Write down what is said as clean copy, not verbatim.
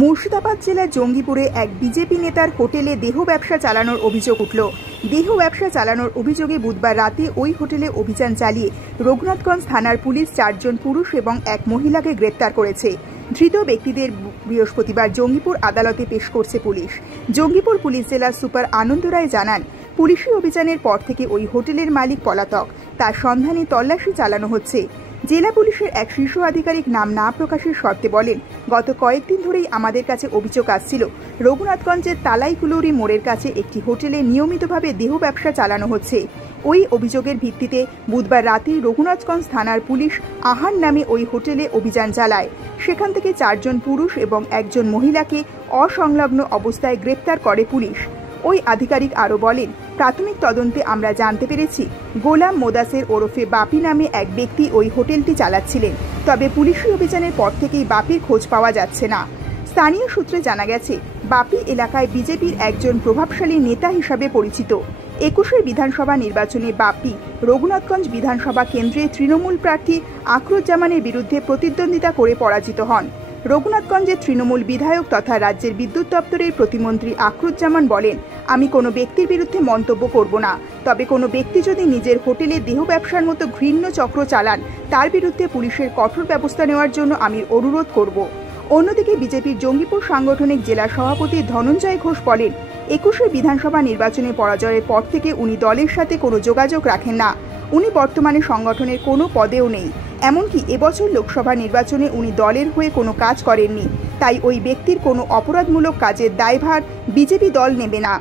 মুর্শিদাবাদ জেলার জঙ্গিপুরে এক বিজেপি নেতার হোটেলে দেহ ব্যবসা চালানোর অভিযোগ উঠল। দেহ ব্যবসা চালানোর অভিযোগে বুধবার রাতে ওই হোটেলে অভিযান চালিয়ে রঘুনাথগঞ্জ থানার পুলিশ 4 জন পুরুষ এবং এক মহিলাকে গ্রেপ্তার করেছে। ধৃত ব্যক্তিদের বৃহস্পতিবার জঙ্গিপুর আদালতে পেশ করছে পুলিশ। জঙ্গিপুর পুলিশ জেলার সুপার আনন্দ রায় জানান, পুলিশি অভিযানের পর থেকে ওই হোটেলের মালিক পলাতক, তার সন্ধানে তল্লাশি চালানো হচ্ছে। জেলা পুলিশের এক শীর্ষ আধিকারিক নাম না প্রকাশের শর্তে বলেন, গত কয়েকদিন ধরেই আমাদের কাছে অভিযোগ আসছিল রঘুনাথগঞ্জের তালাইকুলুরি মোড়ের কাছে একটি হোটেলে নিয়মিতভাবে দেহ ব্যবসা চালানো হচ্ছে। ওই অভিযোগের ভিত্তিতে বুধবার রাতে রঘুনাথগঞ্জ থানার পুলিশ আহার নামে ওই হোটেলে অভিযান চালায়। সেখান থেকে 4 জন পুরুষ এবং একজন মহিলাকে অসংলগ্ন অবস্থায় গ্রেপ্তার করে পুলিশ। ওই আধিকারিক আরও বলেন, প্রাথমিক তদন্তে আমরা জানতে পেরেছি গোলাম মোদাসের ওরফে বাপি নামে এক ব্যক্তি ওই হোটেলটি চালাচ্ছিলেন। তবে পুলিশি অভিযানের পর থেকেই বাপির খোঁজ পাওয়া যাচ্ছে না। স্থানীয় সূত্রে জানা গেছে, বাপি এলাকায় বিজেপির একজন প্রভাবশালী নেতা হিসাবে পরিচিত। 21 বিধানসভা নির্বাচনে বাপি রঘুনাথগঞ্জ বিধানসভা কেন্দ্রে তৃণমূল প্রার্থী আখরুজ্জামানের বিরুদ্ধে প্রতিদ্বন্দ্বিতা করে পরাজিত হন। রঘুনাথগঞ্জের তৃণমূল বিধায়ক তথা রাজ্যের বিদ্যুৎ দপ্তরের প্রতিমন্ত্রী আখরুজ্জামান বলেন, আমি কোনো ব্যক্তির বিরুদ্ধে মন্তব্য করব না, তবে কোনো ব্যক্তি যদি নিজের হোটেলে দেহ ব্যবসার মতো ঘৃণ্য চক্র চালান, তার বিরুদ্ধে পুলিশের কঠোর ব্যবস্থা নেওয়ার জন্য আমি অনুরোধ করব। অন্যদিকে বিজেপির জঙ্গিপুর সাংগঠনিক জেলা সভাপতি ধনঞ্জয় ঘোষ বলেন, 21 বিধানসভা নির্বাচনে পরাজয়ের পর থেকে উনি দলের সাথে কোনো যোগাযোগ রাখেন না। উনি বর্তমানে সংগঠনের কোনো পদেও নেই। এমনকি এবছর লোকসভা নির্বাচনে উনি দলের হয়ে কোনো কাজ করেননি। তাই ওই ব্যক্তির কোনো অপরাধমূলক কাজের দায়ভার বিজেপি দল নেবে না।